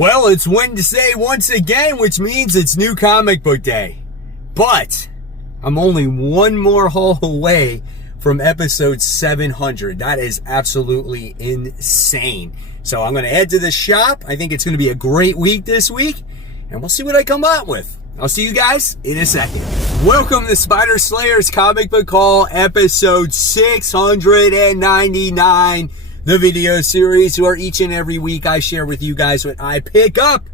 Well, it's Wednesday once again, which means it's new comic book day. But I'm only one more haul away from episode 700. That is absolutely insane. So I'm going to head to the shop. I think it's going to be a great week this week, and we'll see what I come up with. I'll see you guys in a second. Welcome to Spider Slayer's Comic Book Haul, episode 699. The video series where each and every week I share with you guys what I pick up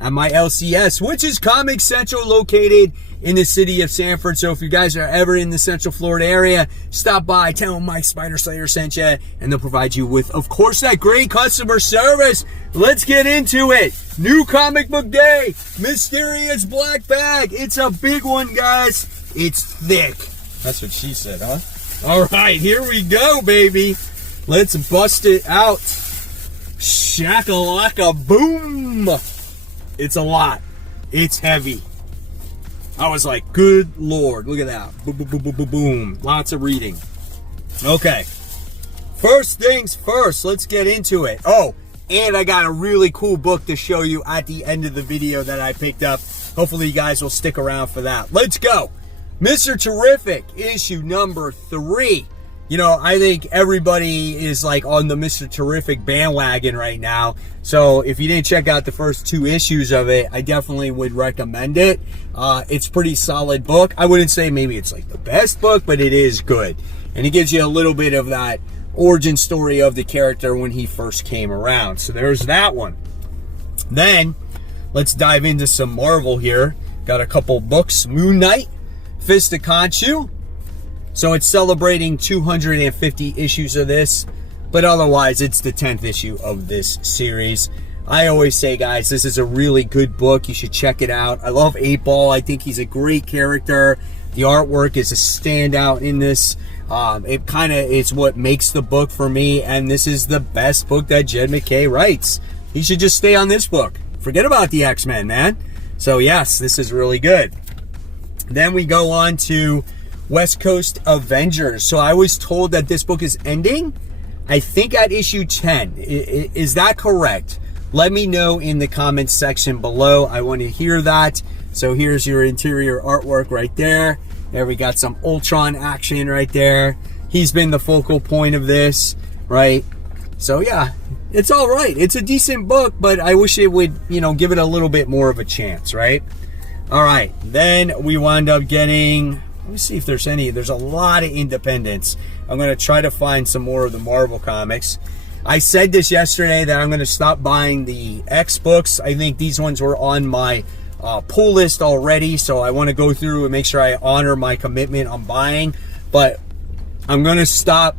at my LCS, which is Comic Central, located in the city of Sanford. So if you guys are ever in the Central Florida area, stop by, tell them Mike Spider Slayer sent you, and they'll provide you with, of course, that great customer service. Let's get into it. New comic book day, mysterious black bag. It's a big one, guys. It's thick. That's what she said, huh? All right, here we go, baby. Let's bust it out. Shakalaka boom. It's a lot. It's heavy. I was like, good Lord. Look at that. Boom, boom, boom, boom, boom, boom. Lots of reading. Okay. First things first. Let's get into it. Oh, and I got a really cool book to show you at the end of the video that I picked up. Hopefully you guys will stick around for that. Let's go. Mr. Terrific, issue number 3. You know, I think everybody is like on the Mr. Terrific bandwagon right now. So if you didn't check out the first 2 issues of it, I definitely would recommend it. It's a pretty solid book. I wouldn't say maybe it's like the best book, but it is good. And it gives you a little bit of that origin story of the character when he first came around. So there's that one. Then let's dive into some Marvel here. Got a couple books. Moon Knight, Fist of Khonshu. So it's celebrating 250 issues of this, but otherwise it's the 10th issue of this series. I always say, guys, this is a really good book. You should check it out. I love 8-Ball. I think he's a great character. The artwork is a standout in this. It kind of is what makes the book for me, and this is the best book that Jed MacKay writes. He should just stay on this book. Forget about the X-Men, man. So yes, this is really good. Then we go on to West Coast Avengers. So I was told that this book is ending, I think, at issue 10. Is that correct? Let me know in the comments section below. I want to hear that. So here's your interior artwork right there. There we got some Ultron action right there. He's been the focal point of this, right? So yeah, it's all right. It's a decent book, but I wish it would, you know, give it a little bit more of a chance, right? All right, then we wound up getting, let me see if there's any. There's a lot of independents. I'm going to try to find some more of the Marvel comics. I said this yesterday that I'm going to stop buying the X books. I think these ones were on my pull list already, so I want to go through and make sure I honor my commitment on buying. But I'm going to stop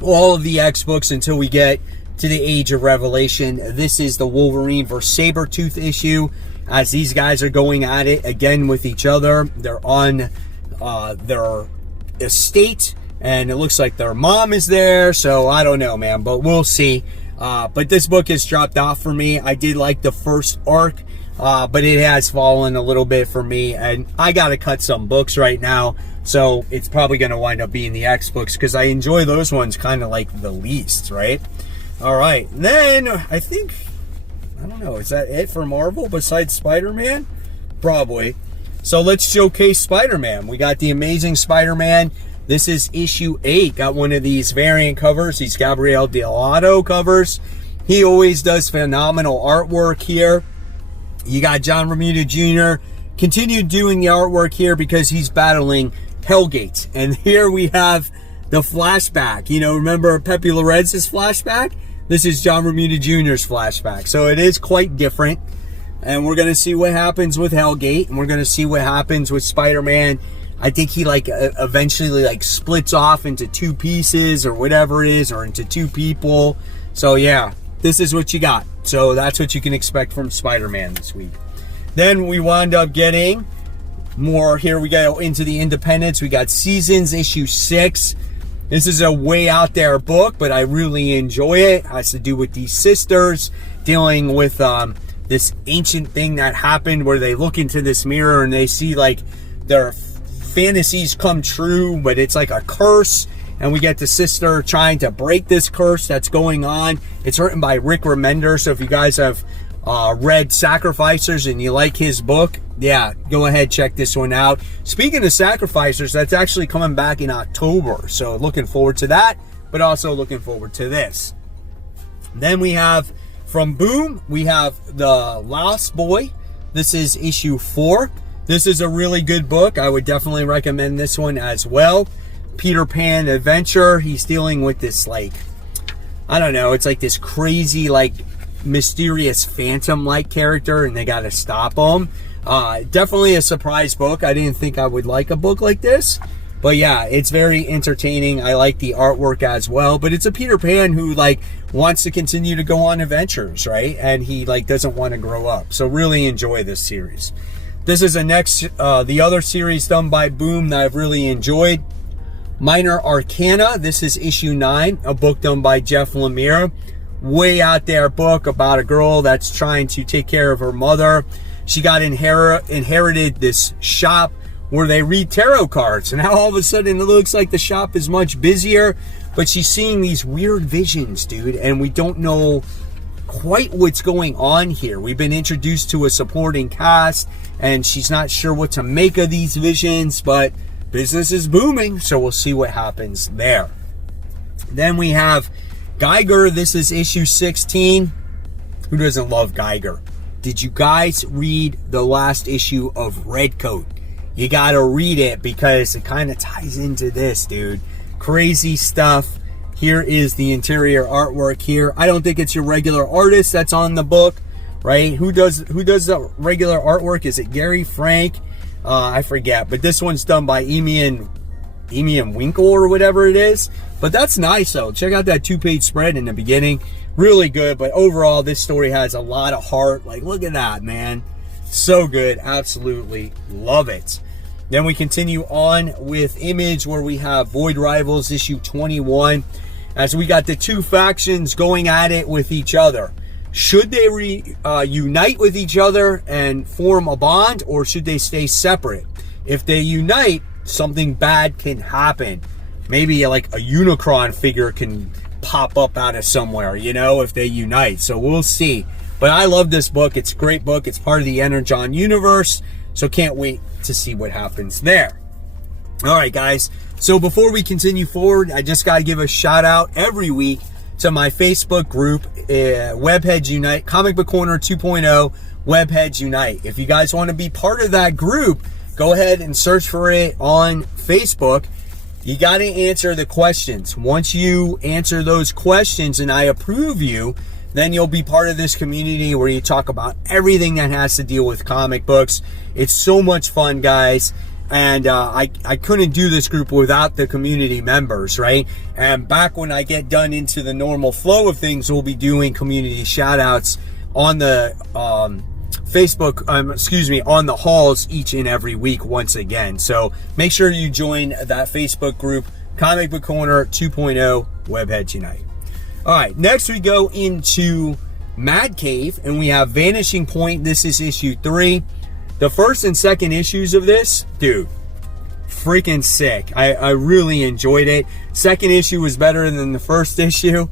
all of the X books until we get to the Age of Revelation. This is the Wolverine vs. Sabretooth issue, as these guys are going at it again with each other. They're on their estate, and it looks like their mom is there, so I don't know, man, but we'll see. But this book has dropped off for me. I did like the first arc, but it has fallen a little bit for me, and I gotta cut some books right now, so it's probably gonna wind up being the X books, because I enjoy those ones kind of like the least, right? All right, then I think, I don't know, is that it for Marvel besides Spider-Man? Probably. So let's showcase Spider-Man. We got the Amazing Spider-Man. This is issue 8. Got one of these variant covers. These Gabriel Dell'Otto covers. He always does phenomenal artwork here. You got John Romita Jr. continue doing the artwork here because he's battling Hellgate. And here we have the flashback. You know, remember Pepe Lorenz's flashback? This is John Romita Jr.'s flashback. So it is quite different. And we're going to see what happens with Hellgate, and we're going to see what happens with Spider-Man. I think he like eventually like splits off into 2 pieces or whatever it is, or into 2 people. So yeah, this is what you got. So that's what you can expect from Spider-Man this week. Then we wound up getting more. Here we go into the independents. We got Seasons issue 6. This is a way out there book, but I really enjoy it. It has to do with these sisters dealing with this ancient thing that happened where they look into this mirror and they see like their fantasies come true, but it's like a curse, and we get the sister trying to break this curse that's going on. It's written by Rick Remender, so if you guys have read Sacrificers and you like his book, yeah, go ahead, check this one out. Speaking of Sacrificers, that's actually coming back in October. So looking forward to that, but also looking forward to this. Then we have from Boom, we have The Lost Boy. This is issue 4. This is a really good book. I would definitely recommend this one as well. Peter Pan adventure. He's dealing with this, like, I don't know, it's like this crazy, like, mysterious phantom-like character, and they got to stop him. Definitely a surprise book. I didn't think I would like a book like this. But yeah, it's very entertaining. I like the artwork as well. But it's a Peter Pan who, like, wants to continue to go on adventures, right? And he, like, doesn't want to grow up. So really enjoy this series. This is the other series done by Boom that I've really enjoyed. Minor Arcana. This is issue 9, a book done by Jeff Lemire. Way out there book about a girl that's trying to take care of her mother. She got inherited this shop where they read tarot cards. And now all of a sudden it looks like the shop is much busier. But she's seeing these weird visions, dude. And we don't know quite what's going on here. We've been introduced to a supporting cast. And she's not sure what to make of these visions. But business is booming. So we'll see what happens there. Then we have Geiger. This is issue 16. Who doesn't love Geiger? Did you guys read the last issue of Redcoat? You gotta read it because it kind of ties into this, dude. Crazy stuff. Here is the interior artwork here. I don't think it's your regular artist that's on the book, right? Who does the regular artwork? Is it Gary Frank? I forget. But this one's done by Emian Winkle or whatever it is. But that's nice, though. Check out that 2-page spread in the beginning. Really good. But overall, this story has a lot of heart. Like, look at that, man. So good. Absolutely love it. Then we continue on with Image, where we have Void Rivals issue 21, as we got the two factions going at it with each other. Should they unite with each other and form a bond, or should they stay separate? If they unite, something bad can happen. Maybe like a Unicron figure can pop up out of somewhere, you know, if they unite. So we'll see. But I love this book. It's a great book. It's part of the Energon universe. So can't wait to see what happens there. All right, guys. So before we continue forward, I just got to give a shout out every week to my Facebook group, Webheads Unite, Comic Book Corner 2.0, Webheads Unite. If you guys want to be part of that group, go ahead and search for it on Facebook. You got to answer the questions. Once you answer those questions and I approve you, then you'll be part of this community where you talk about everything that has to deal with comic books. It's so much fun, guys. And I couldn't do this group without the community members, right? And back when I get done into the normal flow of things, we'll be doing community shout-outs on the Facebook, on the halls each and every week once again. So make sure you join that Facebook group, Comic Book Corner 2.0, Webheads Unite. All right, next we go into Mad Cave, and we have Vanishing Point. This is issue 3. The first and second issues of this, dude, freaking sick. I really enjoyed it. Second issue was better than the first issue.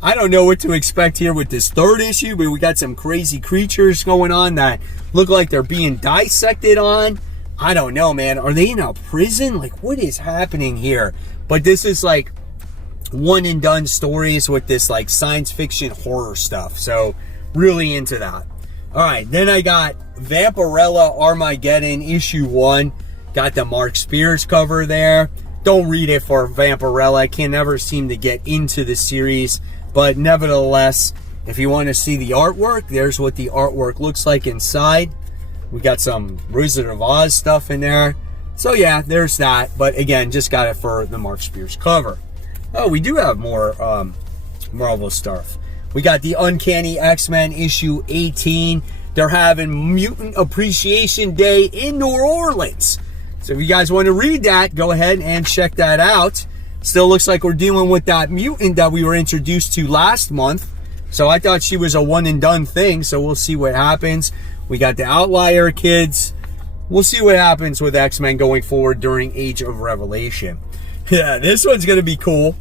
I don't know what to expect here with this third issue, but we got some crazy creatures going on that look like they're being dissected on. I don't know, man. Are they in a prison? Like, what is happening here? But this is like one and done stories with this like science fiction horror stuff. So really into that. All right, then I got Vampirella Armageddon issue 1. Got the Mark Spears cover there. Don't read it for Vampirella. I can never seem to get into the series. But nevertheless, if you want to see the artwork, there's what the artwork looks like inside. We got some Wizard of Oz stuff in there. So yeah, there's that. But again, just got it for the Mark Spears cover. Oh, we do have more Marvel stuff. We got the Uncanny X-Men issue 18. They're having Mutant Appreciation Day in New Orleans. So if you guys want to read that, go ahead and check that out. Still looks like we're dealing with that mutant that we were introduced to last month. So I thought she was a one and done thing. So we'll see what happens. We got the Outlier kids. We'll see what happens with X-Men going forward during Age of Revelation. Yeah, this one's going to be cool.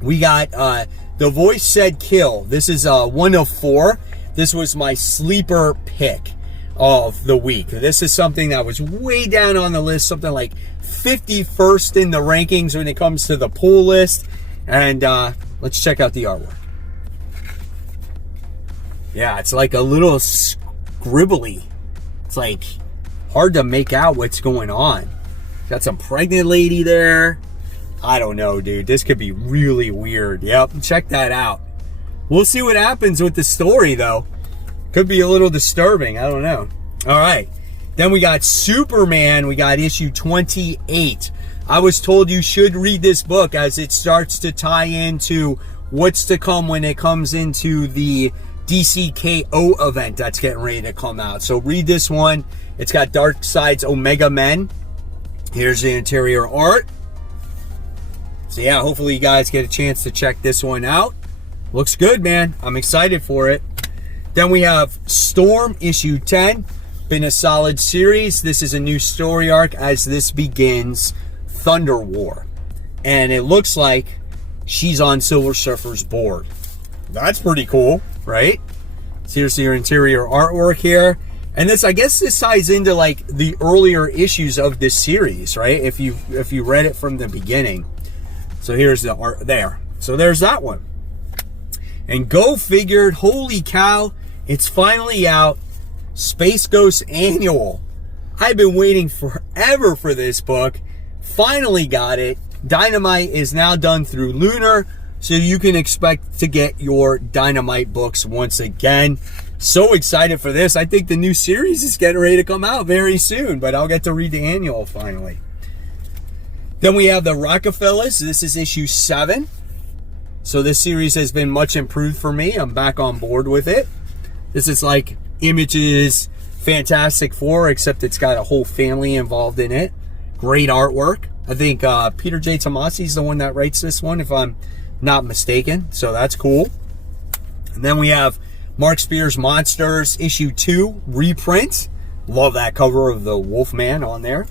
We got The Voice Said Kill. This is 1 of 4. this was my sleeper pick of the week. This is something that was way down on the list, something like 51st in the rankings when it comes to the pull list. And let's check out the artwork. Yeah, it's like a little scribbly. It's like hard to make out what's going on. Got some pregnant lady there. I don't know, dude. This could be really weird. Yep, check that out. We'll see what happens with the story, though. Could be a little disturbing. I don't know. All right. Then we got Superman. We got issue 28. I was told you should read this book as it starts to tie into what's to come when it comes into the DCKO event that's getting ready to come out. So read this one. It's got Darkseid's Omega Men. Here's the interior art. So yeah, hopefully you guys get a chance to check this one out. Looks good, man. I'm excited for it. Then we have Storm issue 10. Been a solid series. This is a new story arc as this begins Thunder War. And it looks like she's on Silver Surfer's board. That's pretty cool, right? So here's your interior artwork here. And this, I guess this ties into like the earlier issues of this series, right? If you read it from the beginning. So here's the art there. So there's that one. And go figured, holy cow, it's finally out. Space Ghost Annual. I've been waiting forever for this book. Finally got it. Dynamite is now done through Lunar, so you can expect to get your Dynamite books once again. So excited for this. I think the new series is getting ready to come out very soon, but I'll get to read the annual finally. Then we have the Rockefellers. This is issue 7. So this series has been much improved for me. I'm back on board with it. This is like Image's Fantastic Four, except it's got a whole family involved in it. Great artwork. I think Peter J. Tomasi is the one that writes this one, if I'm not mistaken. So that's cool. And then we have Mark Spears' Monsters issue 2 reprint. Love that cover of the Wolfman on there.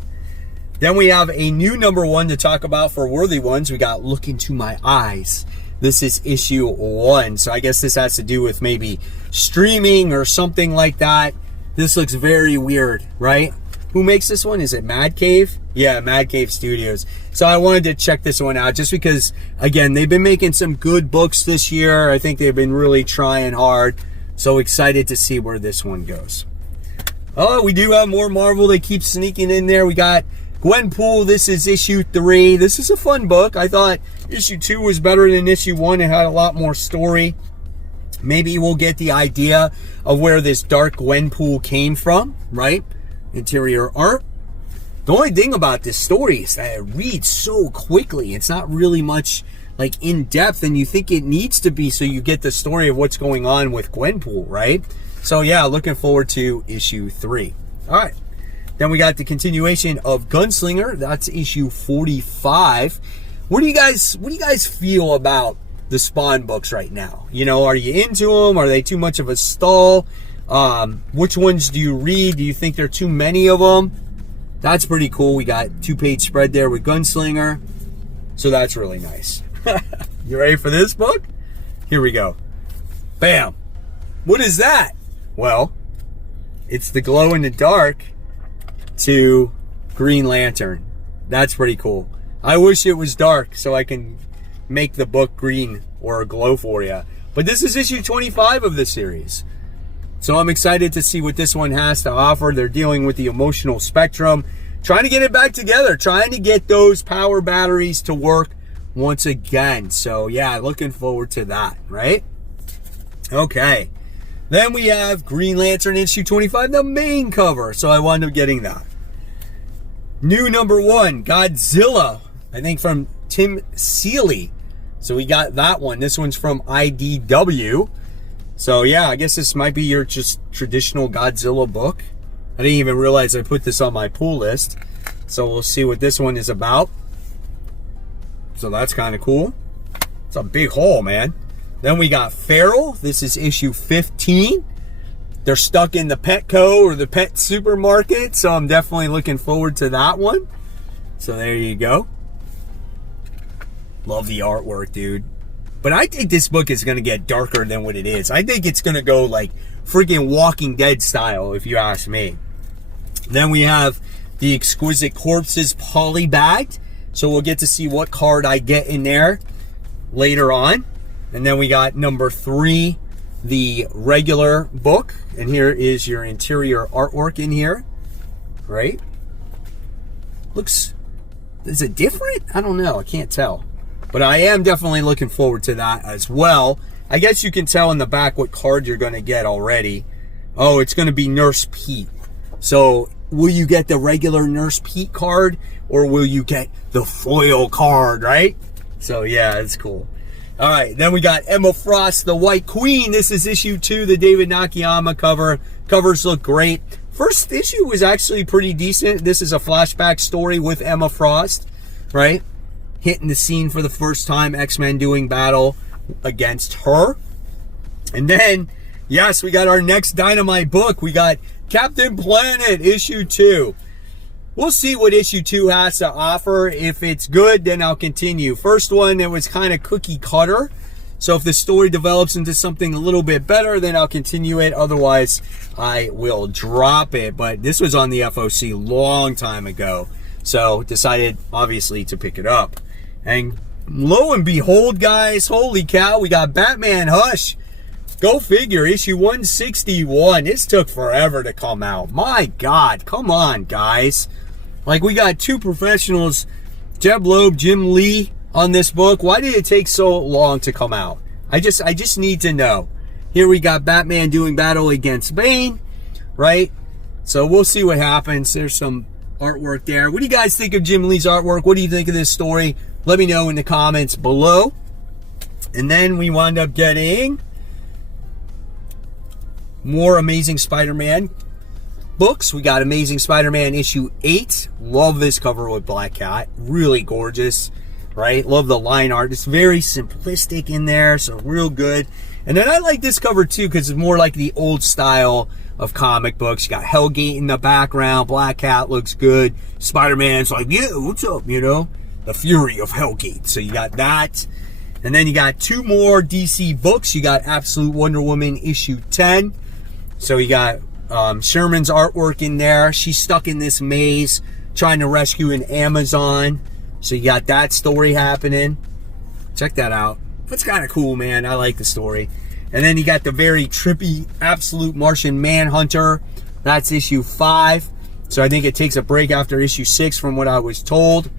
Then we have a new #1 to talk about for Worthy Ones. We got Look Into My Eyes. This is issue 1. So I guess this has to do with maybe streaming or something like that. This looks very weird, right? Who makes this one? Is it Mad Cave? Yeah, Mad Cave Studios. So I wanted to check this one out just because, again, they've been making some good books this year. I think they've been really trying hard. So excited to see where this one goes. Oh, we do have more Marvel. They keep sneaking in there. We got Gwenpool. This is issue 3. This is a fun book. I thought issue 2 was better than issue 1. It had a lot more story. Maybe we'll get the idea of where this Dark Gwenpool came from, right? Interior art. The only thing about this story is that it reads so quickly. It's not really much like in depth, and you think it needs to be so you get the story of what's going on with Gwenpool, right? So yeah, looking forward to issue 3. All right. Then we got the continuation of Gunslinger. That's issue 45. What do you guys feel about the Spawn books right now? You know, are you into them? Are they too much of a stall? Which ones do you read? Do you think there are too many of them? That's pretty cool. We got 2-page spread there with Gunslinger. So that's really nice. You ready for this book? Here we go. Bam. What is that? Well, it's the glow in the dark to Green Lantern. That's pretty cool. I wish it was dark so I can make the book green or a glow for you. But this is issue 25 of the series. So I'm excited to see what this one has to offer. They're dealing with the emotional spectrum, trying to get it back together, trying to get those power batteries to work once again. So yeah, looking forward to that, right? Okay. Then we have Green Lantern issue 25, the main cover. So I wound up getting that. New #1, Godzilla, I think from Tim Seeley. So we got that one. This one's from IDW. So yeah, I guess this might be your just traditional Godzilla book. I didn't even realize I put this on my pull list. So we'll see what this one is about. So that's kind of cool. It's a big haul, man. Then we got Feral. This is issue 15. They're stuck in the Petco or the pet supermarket. So I'm definitely looking forward to that one. So there you go. Love the artwork, dude. But I think this book is going to get darker than what it is. I think it's going to go like freaking Walking Dead style, if you ask me. Then we have the Exquisite Corpses polybagged. So we'll get to see what card I get in there later on. And then we got number 3, the regular book. And here is your interior artwork in here. Right? Looks, is it different? I don't know. I can't tell. But I am definitely looking forward to that as well. I guess you can tell in the back what card you're going to get already. Oh, it's going to be Nurse Pete. So will you get the regular Nurse Pete card, or will you get the foil card, right? So yeah, it's cool. All right, then we got Emma Frost, the White Queen. This is issue 2, the David Nakayama cover. Covers look great. First issue was actually pretty decent. This is a flashback story with Emma Frost, right? Hitting the scene for the first time, X-Men doing battle against her. And then, yes, we got our next Dynamite book. We got Captain Planet, issue 2. We'll see what issue 2 has to offer. If it's good, then I'll continue. First one, it was kind of cookie cutter. So if the story develops into something a little bit better, then I'll continue it. Otherwise, I will drop it. But this was on the FOC long time ago. So decided, obviously, to pick it up. And lo and behold, guys, holy cow, we got Batman Hush. Go figure, issue 161. This took forever to come out. My God, come on, guys. Like, we got 2 professionals, Jeb Loeb, Jim Lee, on this book. Why did it take so long to come out? I just need to know. Here we got Batman doing battle against Bane, right? So we'll see what happens. There's some artwork there. What do you guys think of Jim Lee's artwork? What do you think of this story? Let me know in the comments below. And then we wound up getting more Amazing Spider-Man books. We got Amazing Spider-Man issue 8. Love this cover with Black Cat. Really gorgeous, right? Love the line art. It's very simplistic in there, so real good. And then I like this cover too because it's more like the old style of comic books. You got Hellgate in the background. Black Cat looks good. Spider-Man's like, yeah, what's up, you know? The Fury of Hellgate. So you got that. And then you got 2 more DC books. You got Absolute Wonder Woman issue 10. So you got Sherman's artwork in there. She's stuck in this maze trying to rescue an Amazon. So you got that story happening. Check that out. That's kind of cool, man. I like the story. And then you got the very trippy Absolute Martian Manhunter. That's issue 5. So I think it takes a break after issue 6 from what I was told.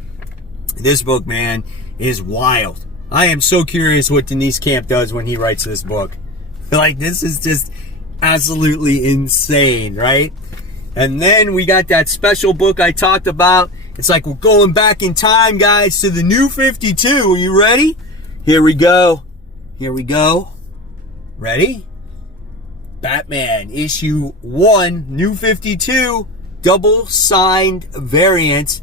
This book, man, is wild. I am so curious what Denise Camp does when he writes this book. Like, this is just absolutely insane, right? And then we got that special book I talked about. It's like we're going back in time, guys, to the New 52. Are you ready? Here we go. Here we go. Ready? Batman issue 1, New 52, double signed variant.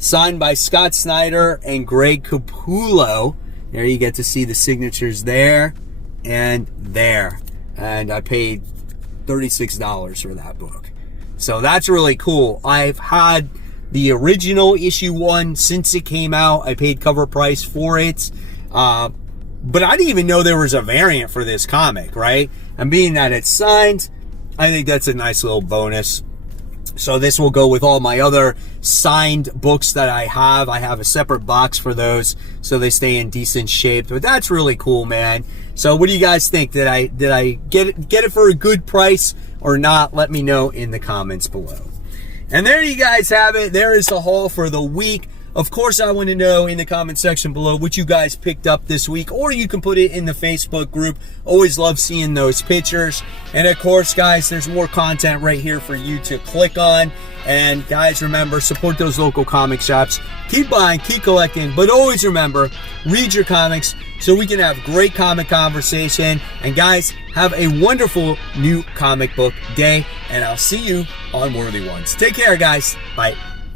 Signed by Scott Snyder and Greg Capullo. There you get to see the signatures there and there. And I paid $36 for that book. So that's really cool. I've had the original issue 1 since it came out. I paid cover price for it. But I didn't even know there was a variant for this comic, right? And being that it's signed, I think that's a nice little bonus. So this will go with all my other signed books that I have. I have a separate box for those so they stay in decent shape. But that's really cool, man. So what do you guys think? Did I get it for a good price or not? Let me know in the comments below. And there you guys have it. There is the haul for the week. Of course, I want to know in the comment section below what you guys picked up this week, or you can put it in the Facebook group. Always love seeing those pictures. And of course, guys, there's more content right here for you to click on. And guys, remember, support those local comic shops. Keep buying, keep collecting, but always remember, read your comics so we can have great comic conversation. And guys, have a wonderful new comic book day, and I'll see you on Worthy Ones. Take care, guys. Bye.